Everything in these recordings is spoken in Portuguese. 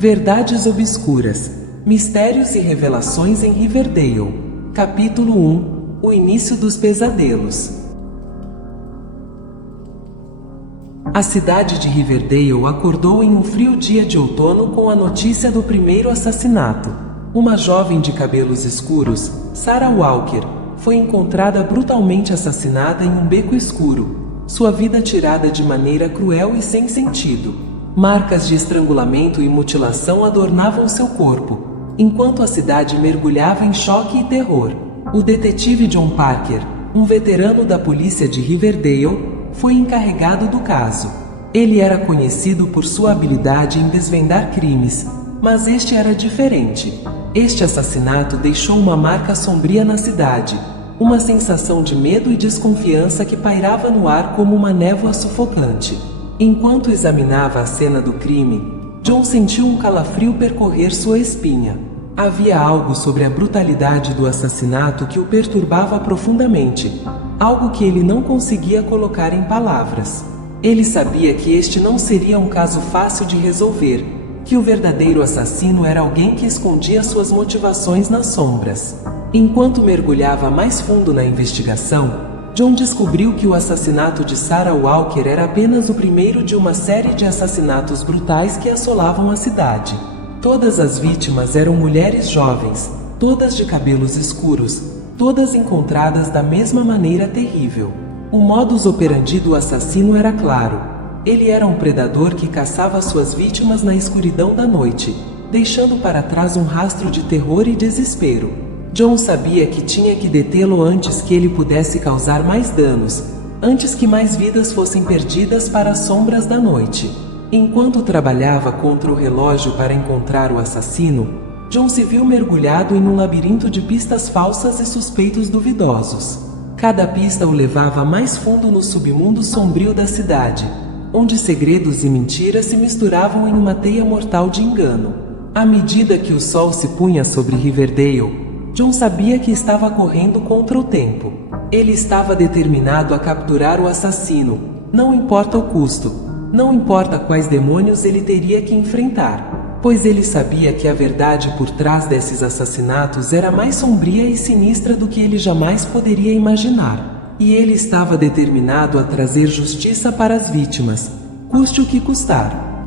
Verdades obscuras, mistérios e revelações em Riverdale. Capítulo 1. O início dos pesadelos. A cidade de Riverdale acordou em um frio dia de outono com a notícia do primeiro assassinato. Uma jovem de cabelos escuros, Sarah Walker, foi encontrada brutalmente assassinada em um beco escuro, sua vida tirada de maneira cruel e sem sentido. Marcas de estrangulamento e mutilação adornavam seu corpo, enquanto a cidade mergulhava em choque e terror. O detetive John Parker, um veterano da polícia de Riverdale, foi encarregado do caso. Ele era conhecido por sua habilidade em desvendar crimes, mas este era diferente. Este assassinato deixou uma marca sombria na cidade, uma sensação de medo e desconfiança que pairava no ar como uma névoa sufocante. Enquanto examinava a cena do crime, John sentiu um calafrio percorrer sua espinha. Havia algo sobre a brutalidade do assassinato que o perturbava profundamente, algo que ele não conseguia colocar em palavras. Ele sabia que este não seria um caso fácil de resolver, que o verdadeiro assassino era alguém que escondia suas motivações nas sombras. Enquanto mergulhava mais fundo na investigação, John descobriu que o assassinato de Sarah Walker era apenas o primeiro de uma série de assassinatos brutais que assolavam a cidade. Todas as vítimas eram mulheres jovens, todas de cabelos escuros, todas encontradas da mesma maneira terrível. O modus operandi do assassino era claro. Ele era um predador que caçava suas vítimas na escuridão da noite, deixando para trás um rastro de terror e desespero. John sabia que tinha que detê-lo antes que ele pudesse causar mais danos, antes que mais vidas fossem perdidas para as sombras da noite. Enquanto trabalhava contra o relógio para encontrar o assassino, John se viu mergulhado em um labirinto de pistas falsas e suspeitos duvidosos. Cada pista o levava mais fundo no submundo sombrio da cidade, onde segredos e mentiras se misturavam em uma teia mortal de engano. À medida que o sol se punha sobre Riverdale, John sabia que estava correndo contra o tempo. Ele estava determinado a capturar o assassino, não importa o custo, não importa quais demônios ele teria que enfrentar, pois ele sabia que a verdade por trás desses assassinatos era mais sombria e sinistra do que ele jamais poderia imaginar. E ele estava determinado a trazer justiça para as vítimas, custe o que custar.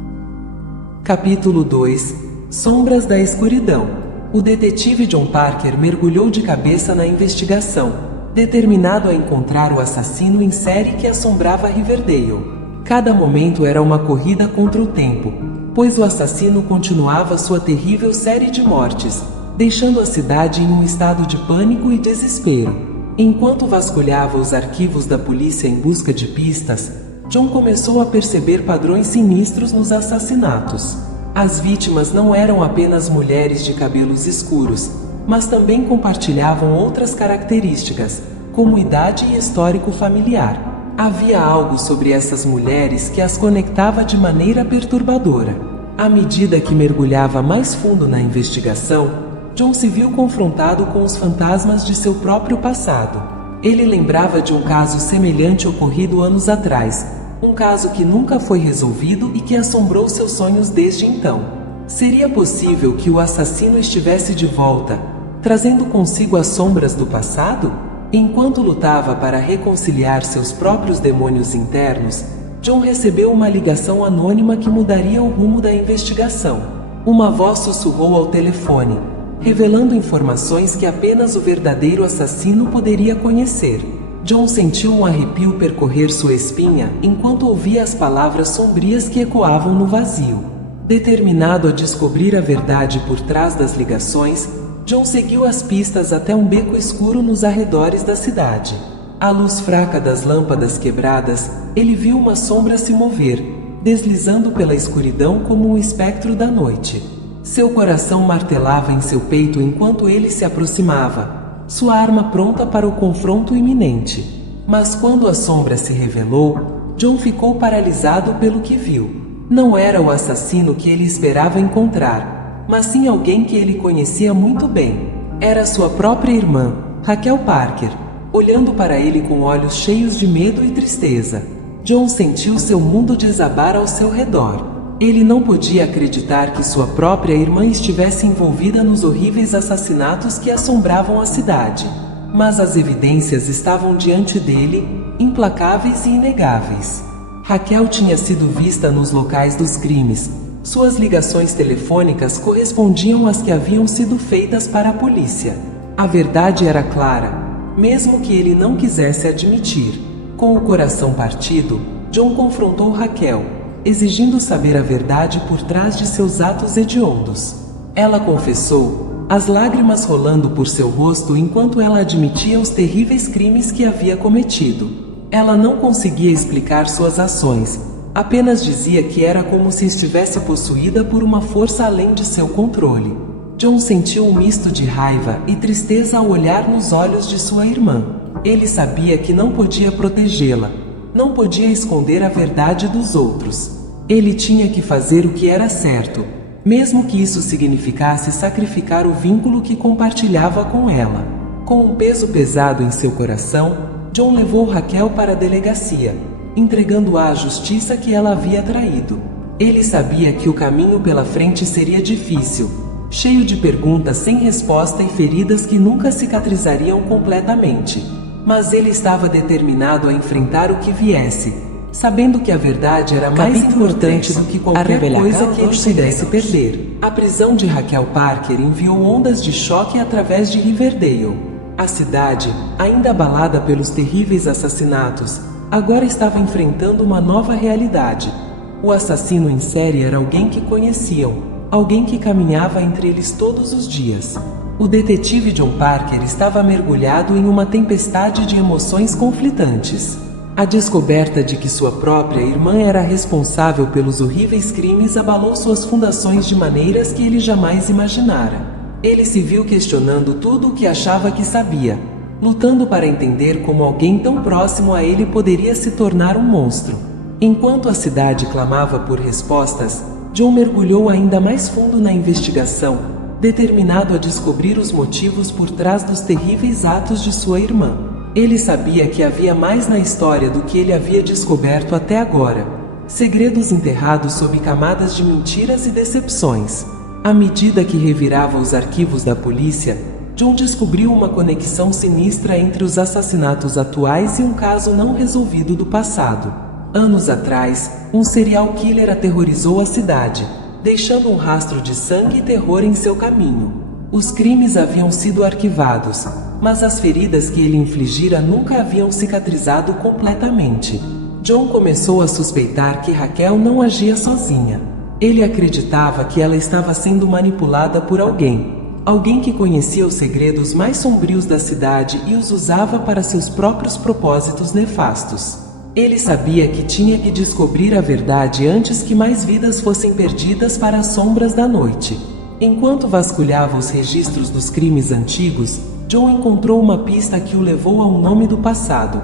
Capítulo 2. Sombras da escuridão. O detetive John Parker mergulhou de cabeça na investigação, determinado a encontrar o assassino em série que assombrava Riverdale. Cada momento era uma corrida contra o tempo, pois o assassino continuava sua terrível série de mortes, deixando a cidade em um estado de pânico e desespero. Enquanto vasculhava os arquivos da polícia em busca de pistas, John começou a perceber padrões sinistros nos assassinatos. As vítimas não eram apenas mulheres de cabelos escuros, mas também compartilhavam outras características, como idade e histórico familiar. Havia algo sobre essas mulheres que as conectava de maneira perturbadora. À medida que mergulhava mais fundo na investigação, John se viu confrontado com os fantasmas de seu próprio passado. Ele lembrava de um caso semelhante ocorrido anos atrás, um caso que nunca foi resolvido e que assombrou seus sonhos desde então. Seria possível que o assassino estivesse de volta, trazendo consigo as sombras do passado? Enquanto lutava para reconciliar seus próprios demônios internos, John recebeu uma ligação anônima que mudaria o rumo da investigação. Uma voz sussurrou ao telefone, revelando informações que apenas o verdadeiro assassino poderia conhecer. John sentiu um arrepio percorrer sua espinha enquanto ouvia as palavras sombrias que ecoavam no vazio. Determinado a descobrir a verdade por trás das ligações, John seguiu as pistas até um beco escuro nos arredores da cidade. À luz fraca das lâmpadas quebradas, ele viu uma sombra se mover, deslizando pela escuridão como um espectro da noite. Seu coração martelava em seu peito enquanto ele se aproximava, sua arma pronta para o confronto iminente. Mas quando a sombra se revelou, John ficou paralisado pelo que viu. Não era o assassino que ele esperava encontrar, mas sim alguém que ele conhecia muito bem. Era sua própria irmã, Raquel Parker, olhando para ele com olhos cheios de medo e tristeza. John sentiu seu mundo desabar ao seu redor. Ele não podia acreditar que sua própria irmã estivesse envolvida nos horríveis assassinatos que assombravam a cidade. Mas as evidências estavam diante dele, implacáveis e inegáveis. Raquel tinha sido vista nos locais dos crimes. Suas ligações telefônicas correspondiam às que haviam sido feitas para a polícia. A verdade era clara, mesmo que ele não quisesse admitir. Com o coração partido, John confrontou Raquel, exigindo saber a verdade por trás de seus atos hediondos. Ela confessou, as lágrimas rolando por seu rosto enquanto ela admitia os terríveis crimes que havia cometido. Ela não conseguia explicar suas ações, apenas dizia que era como se estivesse possuída por uma força além de seu controle. John sentiu um misto de raiva e tristeza ao olhar nos olhos de sua irmã. Ele sabia que não podia protegê-la, não podia esconder a verdade dos outros. Ele tinha que fazer o que era certo, mesmo que isso significasse sacrificar o vínculo que compartilhava com ela. Com um peso pesado em seu coração, John levou Raquel para a delegacia, entregando-a à justiça que ela havia traído. Ele sabia que o caminho pela frente seria difícil, cheio de perguntas sem resposta e feridas que nunca cicatrizariam completamente. Mas ele estava determinado a enfrentar o que viesse, sabendo que a verdade era mais importante do que qualquer coisa que ele pudesse perder. A prisão de Raquel Parker enviou ondas de choque através de Riverdale. A cidade, ainda abalada pelos terríveis assassinatos, agora estava enfrentando uma nova realidade. O assassino em série era alguém que conheciam, alguém que caminhava entre eles todos os dias. O detetive John Parker estava mergulhado em uma tempestade de emoções conflitantes. A descoberta de que sua própria irmã era responsável pelos horríveis crimes abalou suas fundações de maneiras que ele jamais imaginara. Ele se viu questionando tudo o que achava que sabia, lutando para entender como alguém tão próximo a ele poderia se tornar um monstro. Enquanto a cidade clamava por respostas, John mergulhou ainda mais fundo na investigação, determinado a descobrir os motivos por trás dos terríveis atos de sua irmã. Ele sabia que havia mais na história do que ele havia descoberto até agora. Segredos enterrados sob camadas de mentiras e decepções. À medida que revirava os arquivos da polícia, John descobriu uma conexão sinistra entre os assassinatos atuais e um caso não resolvido do passado. Anos atrás, um serial killer aterrorizou a cidade, deixando um rastro de sangue e terror em seu caminho. Os crimes haviam sido arquivados, mas as feridas que ele infligira nunca haviam cicatrizado completamente. John começou a suspeitar que Raquel não agia sozinha. Ele acreditava que ela estava sendo manipulada por alguém que conhecia os segredos mais sombrios da cidade e os usava para seus próprios propósitos nefastos. Ele sabia que tinha que descobrir a verdade antes que mais vidas fossem perdidas para as sombras da noite. Enquanto vasculhava os registros dos crimes antigos, John encontrou uma pista que o levou a um nome do passado.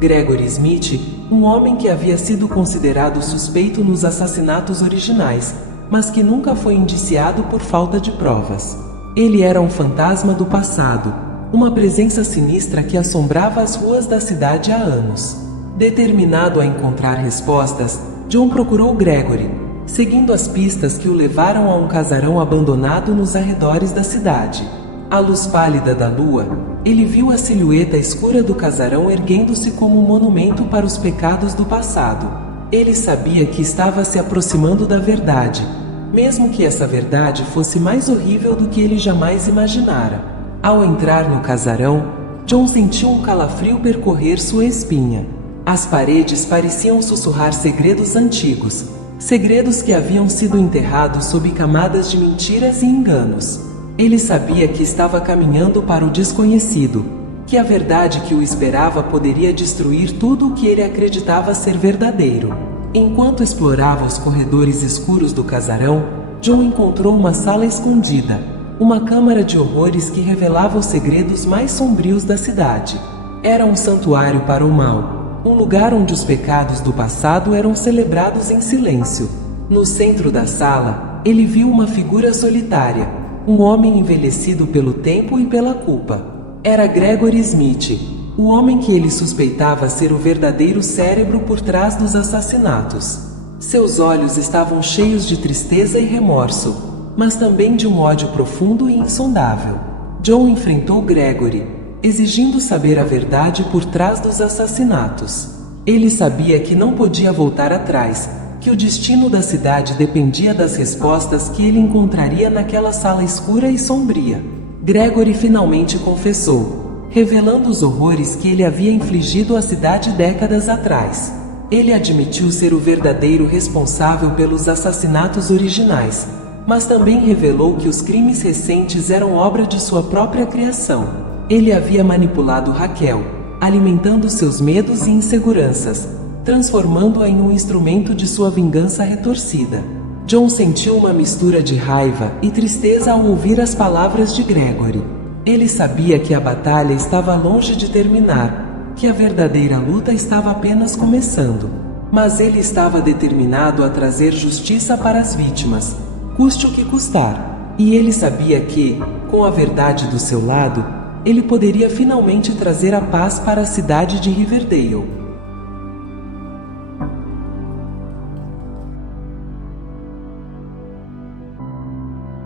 Gregory Smith, um homem que havia sido considerado suspeito nos assassinatos originais, mas que nunca foi indiciado por falta de provas. Ele era um fantasma do passado, uma presença sinistra que assombrava as ruas da cidade há anos. Determinado a encontrar respostas, John procurou Gregory, seguindo as pistas que o levaram a um casarão abandonado nos arredores da cidade. À luz pálida da lua, ele viu a silhueta escura do casarão erguendo-se como um monumento para os pecados do passado. Ele sabia que estava se aproximando da verdade, mesmo que essa verdade fosse mais horrível do que ele jamais imaginara. Ao entrar no casarão, John sentiu um calafrio percorrer sua espinha. As paredes pareciam sussurrar segredos antigos, segredos que haviam sido enterrados sob camadas de mentiras e enganos. Ele sabia que estava caminhando para o desconhecido, que a verdade que o esperava poderia destruir tudo o que ele acreditava ser verdadeiro. Enquanto explorava os corredores escuros do casarão, John encontrou uma sala escondida, uma câmara de horrores que revelava os segredos mais sombrios da cidade. Era um santuário para o mal, um lugar onde os pecados do passado eram celebrados em silêncio. No centro da sala, ele viu uma figura solitária, um homem envelhecido pelo tempo e pela culpa. Era Gregory Smith, o homem que ele suspeitava ser o verdadeiro cérebro por trás dos assassinatos. Seus olhos estavam cheios de tristeza e remorso, mas também de um ódio profundo e insondável. John enfrentou Gregory, exigindo saber a verdade por trás dos assassinatos. Ele sabia que não podia voltar atrás, que o destino da cidade dependia das respostas que ele encontraria naquela sala escura e sombria. Gregory finalmente confessou, revelando os horrores que ele havia infligido à cidade décadas atrás. Ele admitiu ser o verdadeiro responsável pelos assassinatos originais, mas também revelou que os crimes recentes eram obra de sua própria criação. Ele havia manipulado Raquel, alimentando seus medos e inseguranças, transformando-a em um instrumento de sua vingança retorcida. John sentiu uma mistura de raiva e tristeza ao ouvir as palavras de Gregory. Ele sabia que a batalha estava longe de terminar, que a verdadeira luta estava apenas começando. Mas ele estava determinado a trazer justiça para as vítimas, custe o que custar. E ele sabia que, com a verdade do seu lado, ele poderia finalmente trazer a paz para a cidade de Riverdale.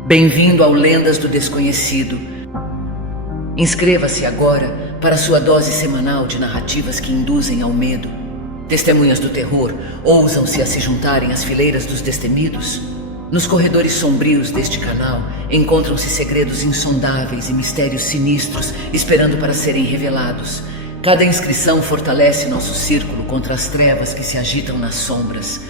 Bem-vindo ao Lendas do Desconhecido. Inscreva-se agora para sua dose semanal de narrativas que induzem ao medo. Testemunhas do terror ousam-se a se juntarem às fileiras dos destemidos. Nos corredores sombrios deste canal encontram-se segredos insondáveis e mistérios sinistros esperando para serem revelados. Cada inscrição fortalece nosso círculo contra as trevas que se agitam nas sombras.